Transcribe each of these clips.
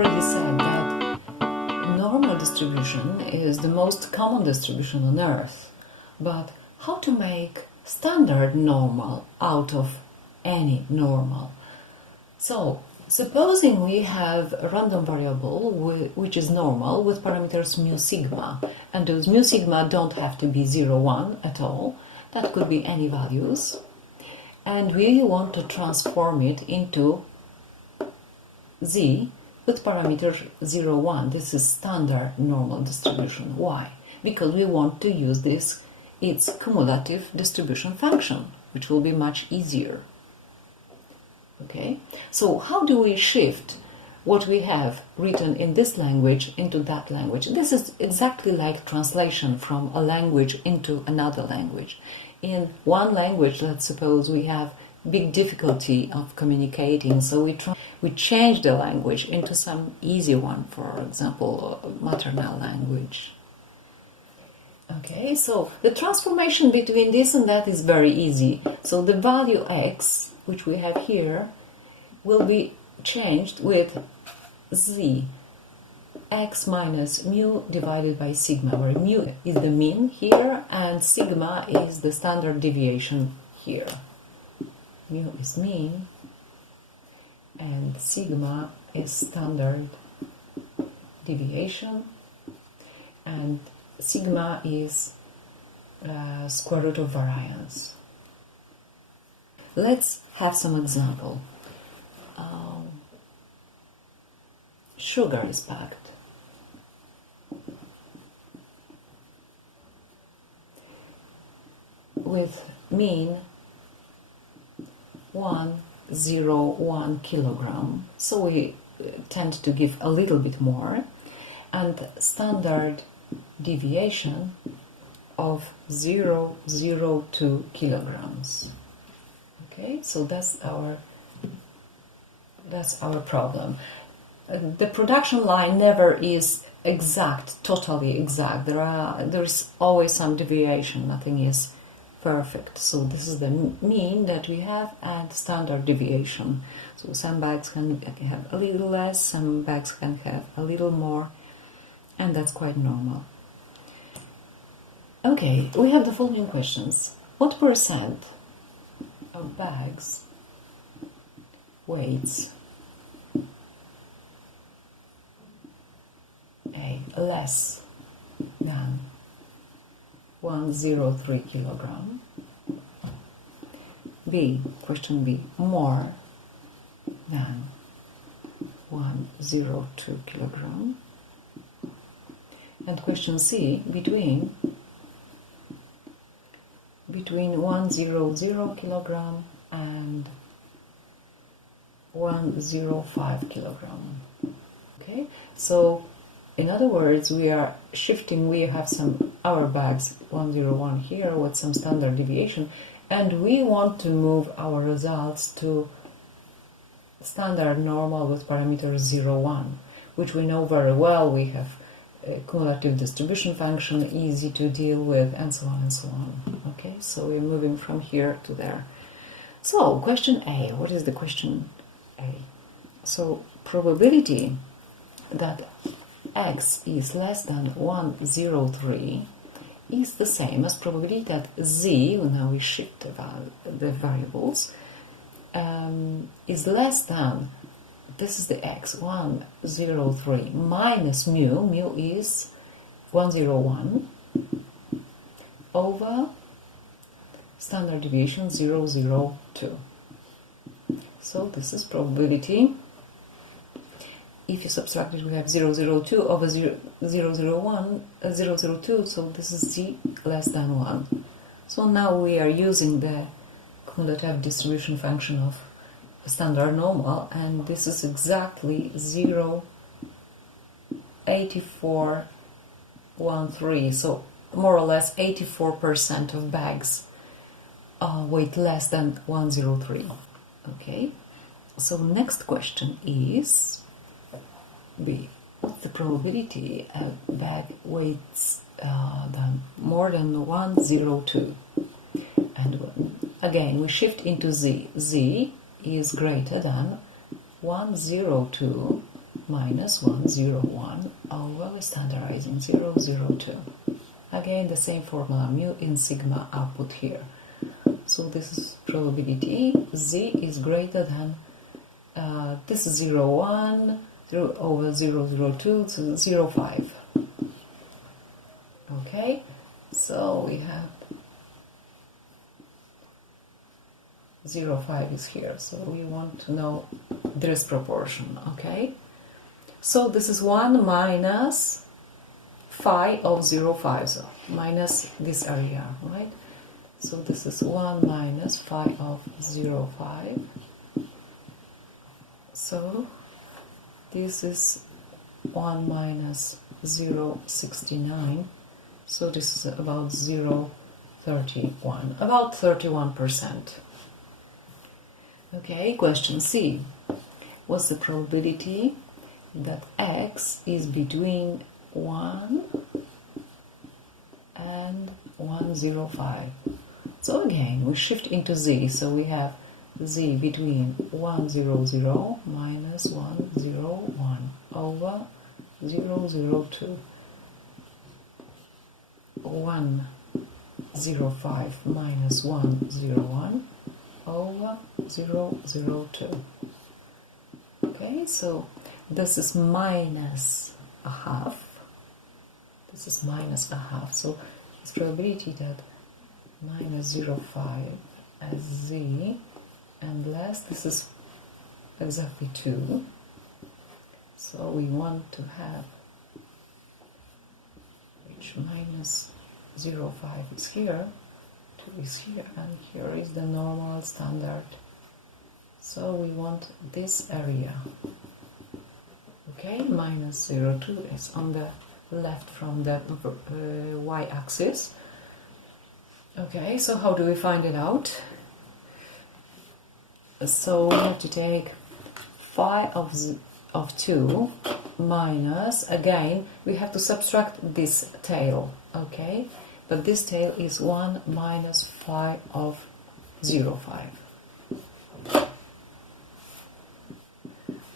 already said that normal distribution is the most common distribution on Earth, but how to make standard normal out of any normal? So, supposing we have a random variable which is normal with parameters mu sigma, and those mu sigma don't have to be 0, 1 at all, that could be any values, and we want to transform it into z with parameter 0, 1. This is standard normal distribution. Why? Because we want to use its cumulative distribution function, which will be much easier. Okay, so how do we shift what we have written in this language into that language? This is exactly like translation from a language into another language. In one language, let's suppose we have big difficulty of communicating, so we change the language into some easy one, for example, maternal language. Okay, so the transformation between this and that is very easy. So the value x, which we have here, will be changed with z, x minus mu divided by sigma, where mu is the mean here and sigma is the standard deviation here. Mu is mean and sigma is standard deviation, and sigma is square root of variance. Let's have some example. Sugar is packed. With mean 101 kilogram, so we tend to give a little bit more, and standard deviation of 0.02 kilograms. Okay, so that's our problem. The production line never is exact, totally exact. There's always some deviation. Nothing is perfect. So this is the mean that we have and standard deviation. So some bags can have a little less, some bags can have a little more, and that's quite normal. Okay, we have the following questions. What percent of bags weighs A, less than 103 kilogram? B, question B, more than 102 kilogram? And question C, between 100 kilogram and 105 kilogram. Okay, so in other words, we are shifting. We have our bags 101 here with some standard deviation, and we want to move our results to standard normal with parameter 0, 1, which we know very well. We have a cumulative distribution function, easy to deal with, and so on and so on. Okay, so we're moving from here to there. So, question A. What is the question A? So, probability that x is less than 103 is the same as probability that z, now we shift the variables, is less than, this is the x, 103 minus mu is 101 over standard deviation 002. So this is probability. If you subtract it, we have 002 over 002, so this is z less than 1. So now we are using the cumulative distribution function of standard normal, and this is exactly 0.8413, so more or less 84% of bags weight less than 103. Okay, so next question is B. What's the probability a bag weighs more than 102? And again, we shift into z. Z is greater than 102 minus 1, 0, 1 over standardizing 0, 0, 2. Again, the same formula, mu in sigma output here. So this is probability. Z is greater than, this is 0, 1, 0 over 0, 0, 2, so 0, 5. Okay, so we have 0, 5 is here, so we want to know this proportion, okay? So this is 1 minus phi of 0, 5, so minus this area, right? So this is 1 minus phi of 0, 5. So this is 1 minus 0, 69. So this is about 0, 31, about 31%. Okay, question C. What's the probability that x is between 1 and 105? So again, we shift into z, so we have z between 100 minus 101 over 002. 105 minus 101 over 002. Okay, so this is minus a half. This is minus a half. So it's probability that minus 0.5 as z and less, this is exactly 2. So we want to have which minus 0.5 is here, 2 is here, and here is the normal standard. So we want this area. Okay, minus 0.2 is on the left from the y-axis. Okay, so how do we find it out? So we have to take phi of 2 minus, again, we have to subtract this tail, okay? But this tail is 1 minus phi of 0.5.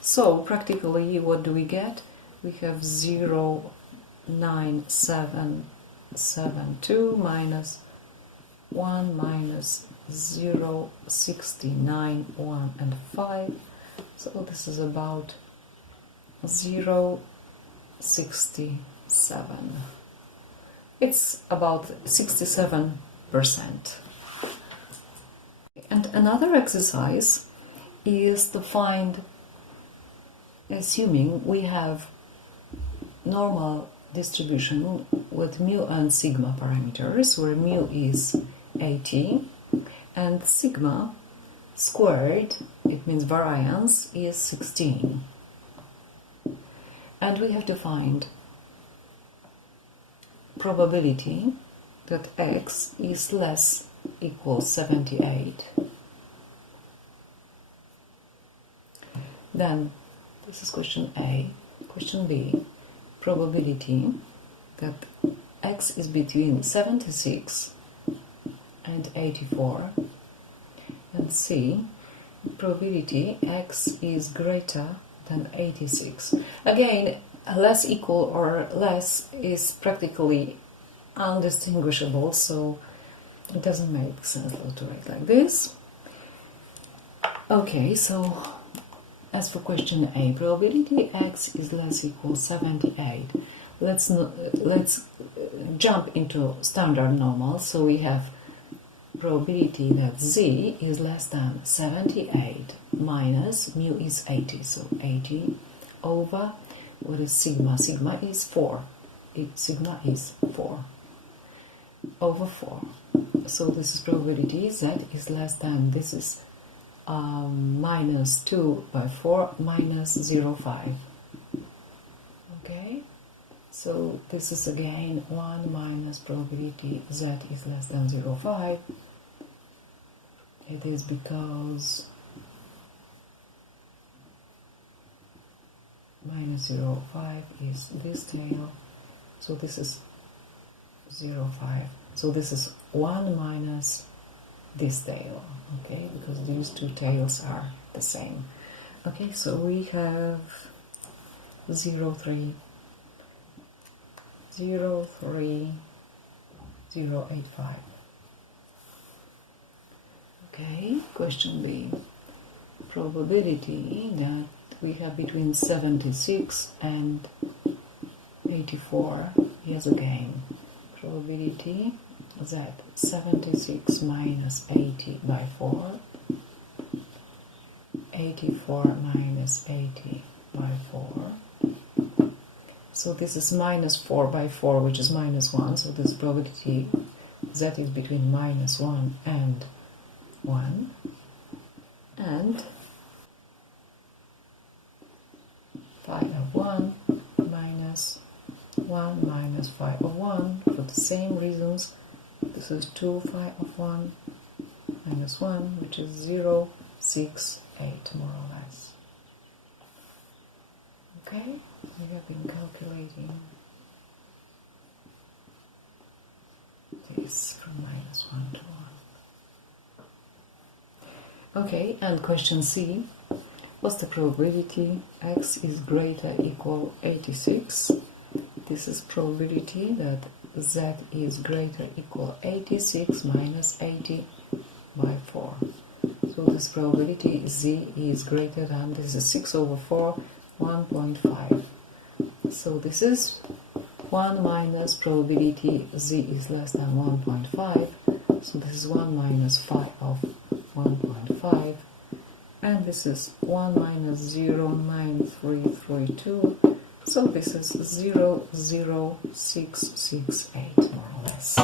So practically, what do we get? We have 0.9772 minus 1 minus 0.69, 1 and 5. So this is about 0.67. It's about 67%. And another exercise is to find, assuming we have normal distribution with mu and sigma parameters, where mu is 80 and sigma squared, it means variance, is 16. And we have to find probability that x is less equals 78. Then this is question A. Question B, probability that x is between 76 and 84. And C, probability x is greater than 86. Again, less equal or less is practically undistinguishable, so it doesn't make sense to write like this. Okay, so as for question A, probability x is less equal 78. Let's jump into standard normal. So we have probability that z is less than 78 minus mu is 80. So 80 over, what is sigma? Sigma is 4. Sigma is 4 over 4. So this is probability z is less than, this is minus 2 by 4 minus 0.5. Okay, so this is again 1 minus probability z is less than 0.5. It is because minus 0.5 is this tail, so this is 0.5. So this is 1 minus this tail, okay, because these two tails are the same. Okay, so we have 0.03085. Okay, question B. Probability that we have between 76 and 84 is again. Probability that 76 minus 80 by 4, 84 minus 80 by 4. So this is minus 4 by 4, which is minus 1. So this probability z is between minus 1 and 1. And 5 of 1 minus 1 minus 5 of 1 for the same reasons. This is 2 5 of 1 minus 1, which is 0, 6, 8, more or less. Okay, we have been calculating this from minus 1 to 1. Okay, and question C. What's the probability x is greater equal 86? This is probability that z is greater equal 86 minus 80 by 4. So this probability z is greater than, this is 6 over 4, 1.5. So this is 1 minus probability z is less than 1.5. So this is 1 minus 5 of 1.5. And this is 1 minus 0.9332. So this is 0.0668 more or less.